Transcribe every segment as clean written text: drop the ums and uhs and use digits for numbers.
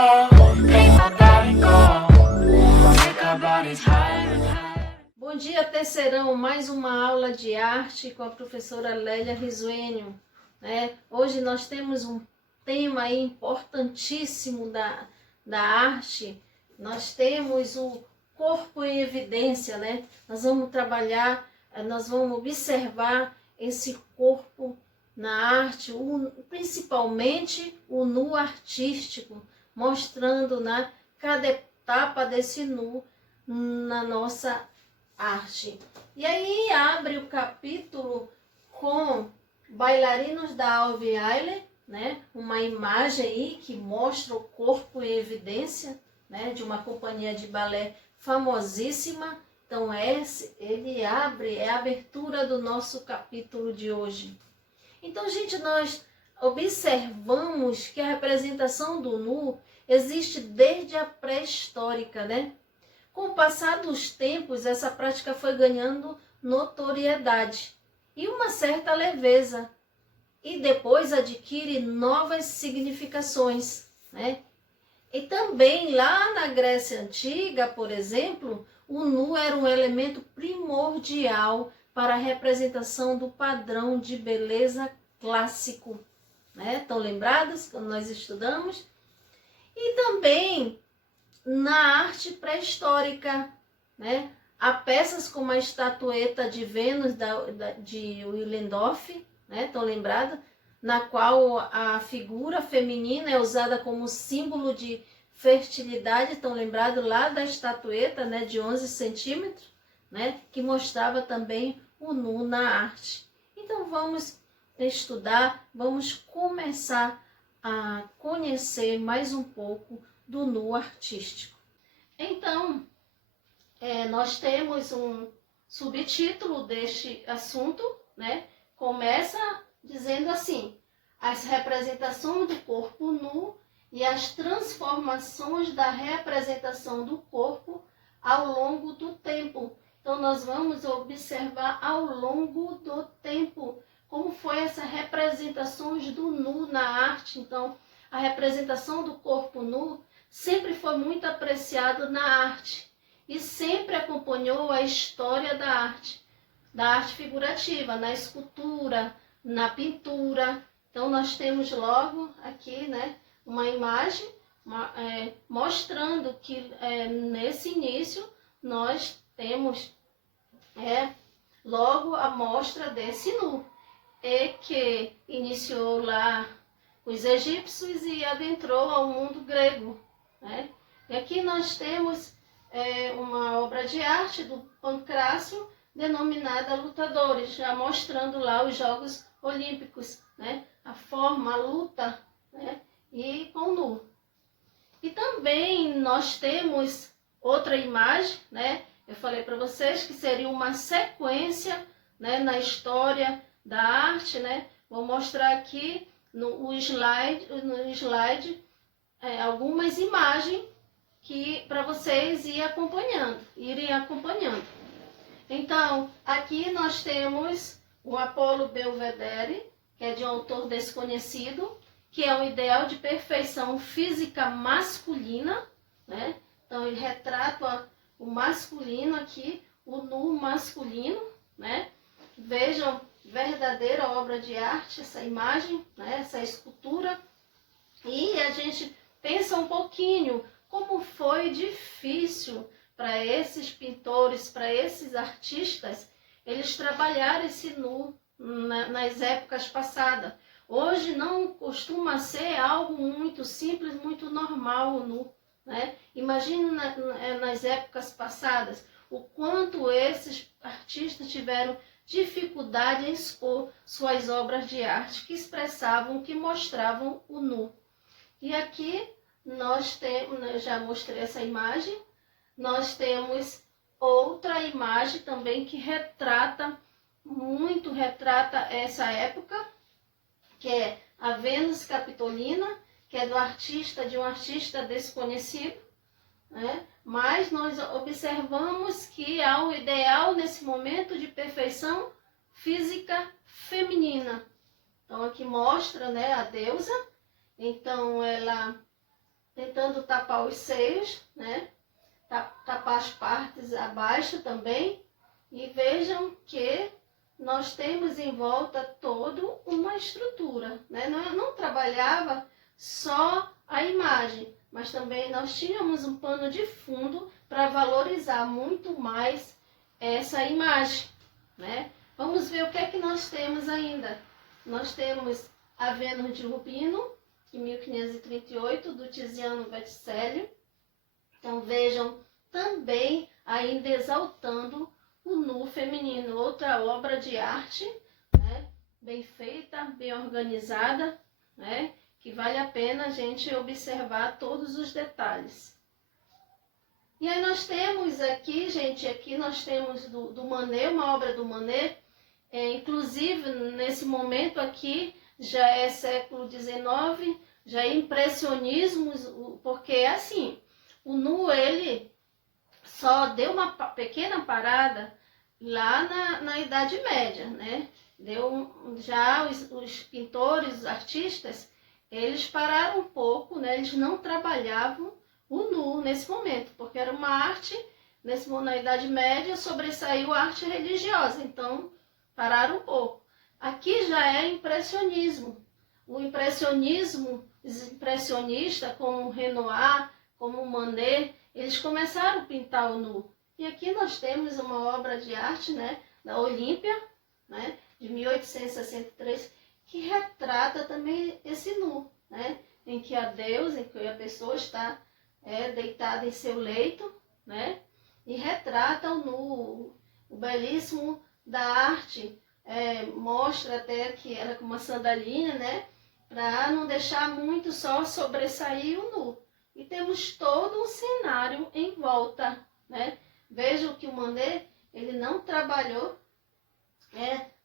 make my body go, make our bodies higher and higher. Bom dia, terceirão, mais uma aula de arte com a professora Lélia Risuênio, né? Hoje nós temos um tema aí importantíssimo da arte. Nós temos o corpo em evidência, né? Nós vamos trabalhar, nós vamos observar esse corpo na arte, principalmente o nu artístico, mostrando cada etapa desse nu na nossa arte. E aí abre o capítulo com bailarinos da Alvin Ailey, né? Uma imagem aí que mostra o corpo em evidência, né? De uma companhia de balé famosíssima. Então ele abre, é a abertura do nosso capítulo de hoje. Então, gente, nós observamos que a representação do nu existe desde a pré-histórica, né? Com o passar dos tempos, essa prática foi ganhando notoriedade e uma certa leveza, e depois adquire novas significações, né? E também lá na Grécia Antiga, por exemplo, o nu era um elemento primordial para a representação do padrão de beleza clássico, né? Estão lembrados quando nós estudamos? E também na arte pré-histórica, né? Há peças como a estatueta de Vênus de Willendorf, né? Estão lembrados? Na qual a figura feminina é usada como símbolo de fertilidade. Estão lembrados lá da estatueta, né? De 11 centímetros, né? Que mostrava também o nu na arte. Então vamos estudar, vamos começar a conhecer mais um pouco do nu artístico. Então, nós temos um subtítulo deste assunto, né? Começa dizendo assim: as representações do corpo nu e as transformações da representação do corpo ao longo do tempo. Então, nós vamos observar ao longo do tempo como foi essa representações do nu na arte. Então, a representação do corpo nu sempre foi muito apreciado na arte e sempre acompanhou a história da arte figurativa, na escultura, na pintura. Então, nós temos logo aqui, né, uma imagem mostrando que nesse início nós temos logo a mostra desse nu, e que iniciou lá os egípcios e adentrou ao mundo grego, né? E aqui nós temos uma obra de arte do Pancrácio denominada Lutadores, já mostrando lá os Jogos Olímpicos, né? A forma, a luta, né? E com nu. E também nós temos outra imagem, né? Eu falei para vocês que seria uma sequência, né, na história da arte, né? Vou mostrar aqui no slide algumas imagens que para vocês irem acompanhando. Então, aqui nós temos o Apolo Belvedere, que é de um autor desconhecido, que é um ideal de perfeição física masculina, né? Então, ele retrata o masculino aqui, o nu masculino, né? Vejam, verdadeira obra de arte, essa imagem, né? Essa escultura. E a gente pensa um pouquinho como foi difícil para esses pintores, para esses artistas, eles trabalharem esse nu nas épocas passadas. Hoje não costuma ser algo muito simples, muito normal o nu, né? Imagine nas épocas passadas o quanto esses artistas tiveram dificuldade em expor suas obras de arte que expressavam, que mostravam o nu. E aqui nós temos, eu já mostrei essa imagem, nós temos outra imagem também que retrata essa época, que é a Vênus Capitolina, que é de um artista desconhecido, né? Mas nós observamos que há um ideal nesse momento de perfeição física feminina. Então aqui mostra, né, a deusa. Então ela tentando tapar os seios, né? Tapar as partes abaixo também. E vejam que nós temos em volta todo uma estrutura, né? Não trabalhava só a imagem, mas também nós tínhamos um pano de fundo para valorizar muito mais essa imagem, né? Vamos ver o que é que nós temos ainda. Nós temos a Vênus de Rubino, em 1538, do Tiziano Botticelli. Então vejam também ainda exaltando o nu feminino, outra obra de arte, né? Bem feita, bem organizada, né? Que vale a pena a gente observar todos os detalhes. E aí nós temos aqui, gente, aqui nós temos do Manet, uma obra do Manet, inclusive nesse momento aqui já é século XIX, já é impressionismo, porque assim, o nu ele só deu uma pequena parada lá na Idade Média, né? Já os pintores, os artistas, eles pararam um pouco, né? Eles não trabalhavam o nu nesse momento, porque era uma arte, na Idade Média sobressaiu a arte religiosa, então pararam um pouco. Aqui já é impressionismo. O impressionismo, os impressionistas como Renoir, como Manet, eles começaram a pintar o nu. E aqui nós temos uma obra de arte, né, da Olímpia, né, de 1863, que retrata também esse nu, né, em que em que a pessoa está deitada em seu leito, né, e retrata o nu, o belíssimo da arte, mostra até que era com uma sandalinha, né, para não deixar muito só sobressair o nu. E temos todo um cenário em volta, né? Vejam que o Manet, ele não trabalhou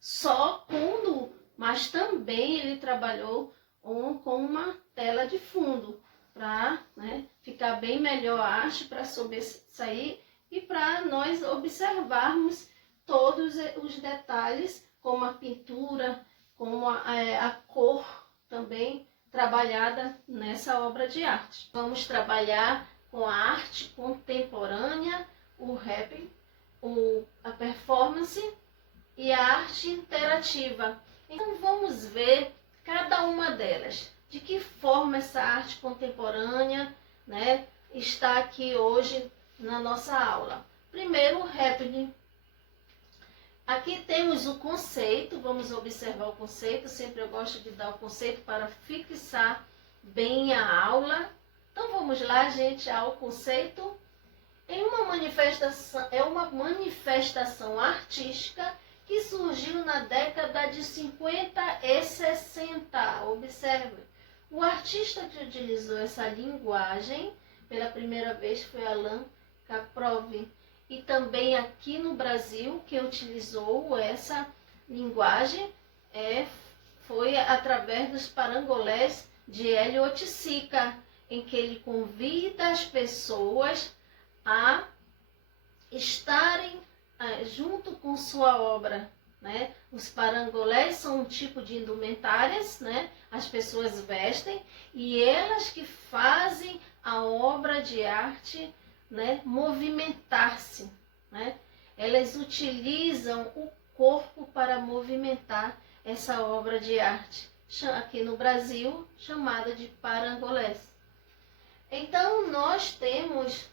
só com o nu, mas também ele trabalhou com uma tela de fundo, para, né, ficar bem melhor a arte, para sobressair e para nós observarmos todos os detalhes, como a pintura, como a cor também, trabalhada nessa obra de arte. Vamos trabalhar com a arte contemporânea, o rap, a performance e a arte interativa. Então vamos ver cada uma delas. De que forma essa arte contemporânea, né, está aqui hoje na nossa aula. Primeiro, o happening. Aqui temos o conceito, vamos observar o conceito, sempre eu gosto de dar o conceito para fixar bem a aula. Então vamos lá, gente, ao conceito. É uma manifestação artística que surgiu na década de 50 e 60. Observe, o artista que utilizou essa linguagem pela primeira vez foi Alain Caprove. E também aqui no Brasil, que utilizou essa linguagem foi através dos parangolés de Hélio Oiticica, em que ele convida as pessoas a estarem junto com sua obra, né? Os parangolés são um tipo de indumentárias, né? As pessoas vestem e elas que fazem a obra de arte, né, movimentar-se, né? Elas utilizam o corpo para movimentar essa obra de arte, aqui no Brasil chamada de parangolés. Então nós temos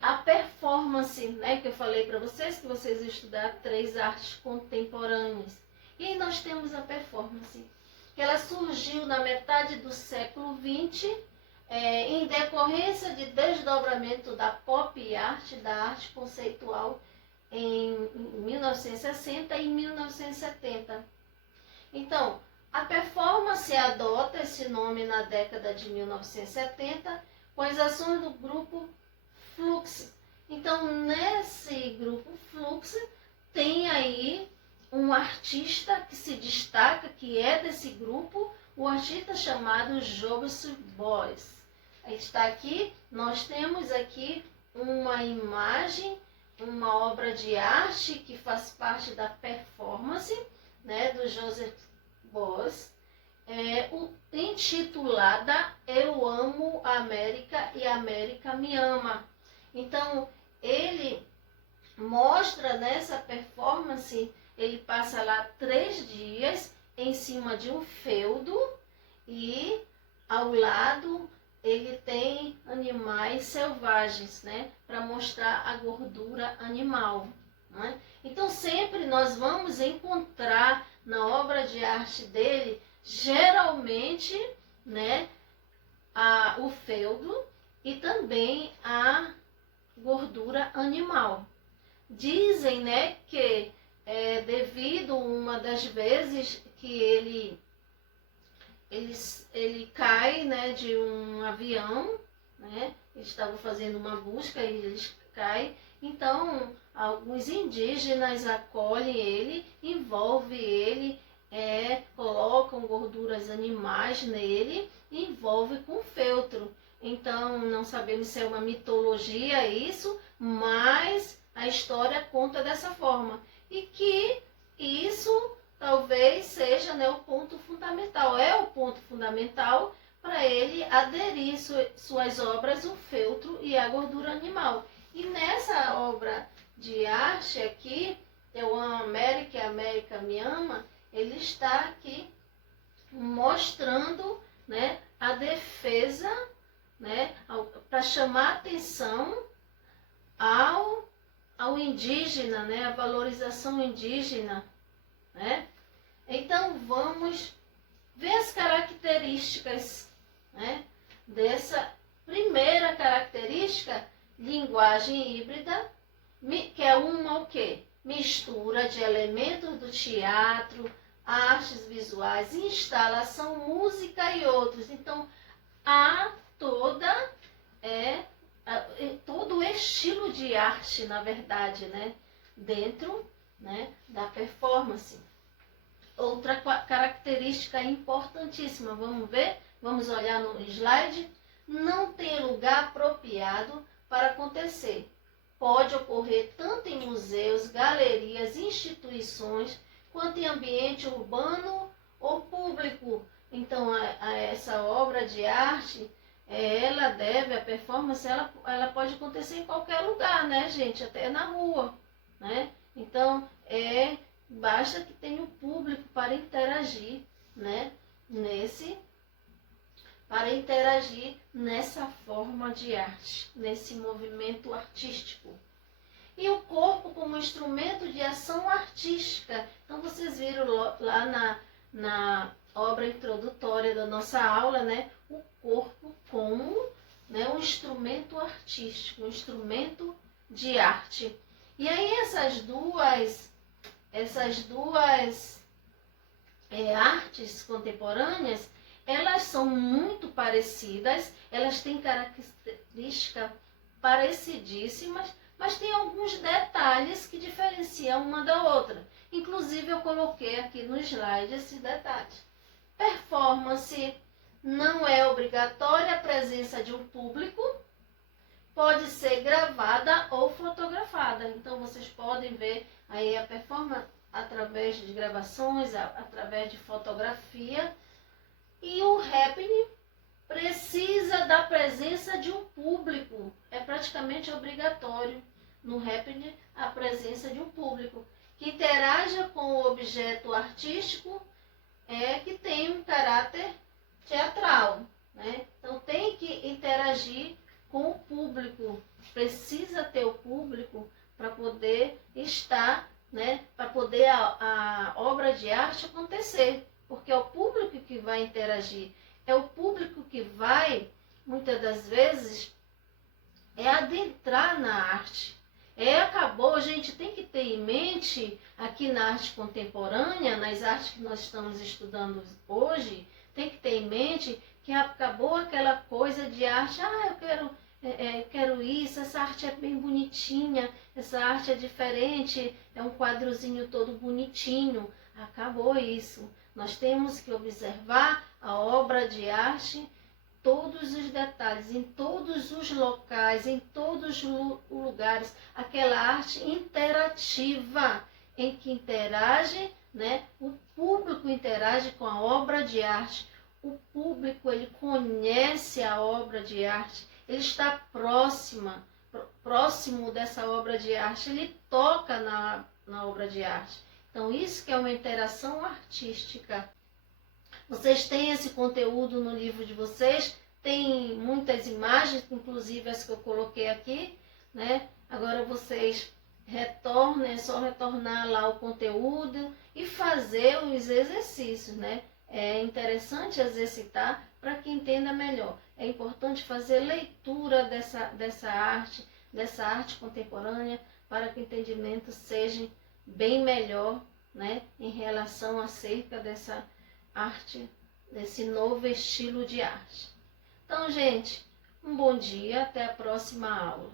a performance, né, que eu falei para vocês, que vocês estudar 3 artes contemporâneas. E aí nós temos a performance, que ela surgiu na metade do século XX, em decorrência de desdobramento da pop art, da arte conceitual, em 1960 e 1970. Então, a performance adota esse nome na década de 1970, com as ações do grupo Flux. Então, nesse grupo Flux, tem aí um artista que se destaca, que é desse grupo, o artista chamado Jobs Beuys. Está aqui, nós temos aqui uma imagem, uma obra de arte que faz parte da performance, né, do Joseph Beuys. intitulada Eu Amo a América e a América Me Ama. Então, ele mostra nessa performance, ele passa lá 3 dias em cima de um feudo e ao lado ele tem animais selvagens, né, para mostrar a gordura animal, né? Então sempre nós vamos encontrar na obra de arte dele, geralmente, né, o feudo e também a gordura animal. Dizem, né, que devido uma das vezes que ele cai, né, de um avião, né, eles estavam fazendo uma busca e eles caem, então alguns indígenas acolhem ele, envolvem ele, colocam gorduras animais nele e envolvem com feltro. Então não sabemos se é uma mitologia isso, mas a história conta dessa forma. E que isso talvez seja, né, o ponto fundamental, é o ponto fundamental para ele aderir suas obras, o feltro e a gordura animal. E nessa obra de arte aqui, Eu Amo a América e a América Me Ama, ele está aqui mostrando, né, a defesa, né, para chamar atenção ao indígena, né, a valorização indígena, né? Então vamos ver as características, né, dessa primeira característica, linguagem híbrida, que é uma o quê? Mistura de elementos do teatro, artes visuais, instalação, música e outros. Então há todo o estilo de arte, na verdade, né, dentro, né, da performance. Outra característica importantíssima, vamos ver? Vamos olhar no slide. Não tem lugar apropriado para acontecer. Pode ocorrer tanto em museus, galerias, instituições, quanto em ambiente urbano ou público. Então, essa obra de arte, a performance, ela pode acontecer em qualquer lugar, né, gente? Até na rua, né? Então, basta que tenha um público para interagir, né, nessa forma de arte, nesse movimento artístico. E o corpo como instrumento de ação artística. Então vocês viram lá na obra introdutória da nossa aula, né, o corpo como, né, um instrumento artístico, um instrumento de arte. E aí essas duas artes contemporâneas, elas são muito parecidas, elas têm características parecidíssimas, mas tem alguns detalhes que diferenciam uma da outra. Inclusive eu coloquei aqui no slide esse detalhe. Performance não é obrigatória a presença de um público, pode ser gravada ou fotografada. Então vocês podem ver aí a performance através de gravações, através de fotografia. E o happening precisa da presença de um público. É praticamente obrigatório no happening a presença de um público que interaja com o objeto artístico, que tem um caráter teatral, né? Então tem que interagir com o público, precisa ter o público para poder estar, né, para poder a obra de arte acontecer, porque é o público que vai interagir, é o público que vai, muitas das vezes, adentrar na arte. A gente tem que ter em mente, aqui na arte contemporânea, nas artes que nós estamos estudando hoje, tem que ter em mente que acabou aquela coisa de arte, eu quero isso, essa arte é bem bonitinha, essa arte é diferente, é um quadrozinho todo bonitinho. Acabou isso. Nós temos que observar a obra de arte, todos os detalhes, em todos os locais, em todos os lugares, aquela arte interativa, em que interage, né? O público interage com a obra de arte, o público ele conhece a obra de arte, ele está próximo dessa obra de arte, ele toca na obra de arte. Então isso que é uma interação artística. Vocês têm esse conteúdo no livro de vocês, tem muitas imagens, inclusive as que eu coloquei aqui, né? Agora vocês retornem, é só retornar lá o conteúdo e fazer os exercícios, né? É interessante exercitar para que entenda melhor. É importante fazer leitura dessa arte contemporânea, para que o entendimento seja bem melhor, né? Em relação acerca dessa arte, desse novo estilo de arte. Então, gente, um bom dia, até a próxima aula.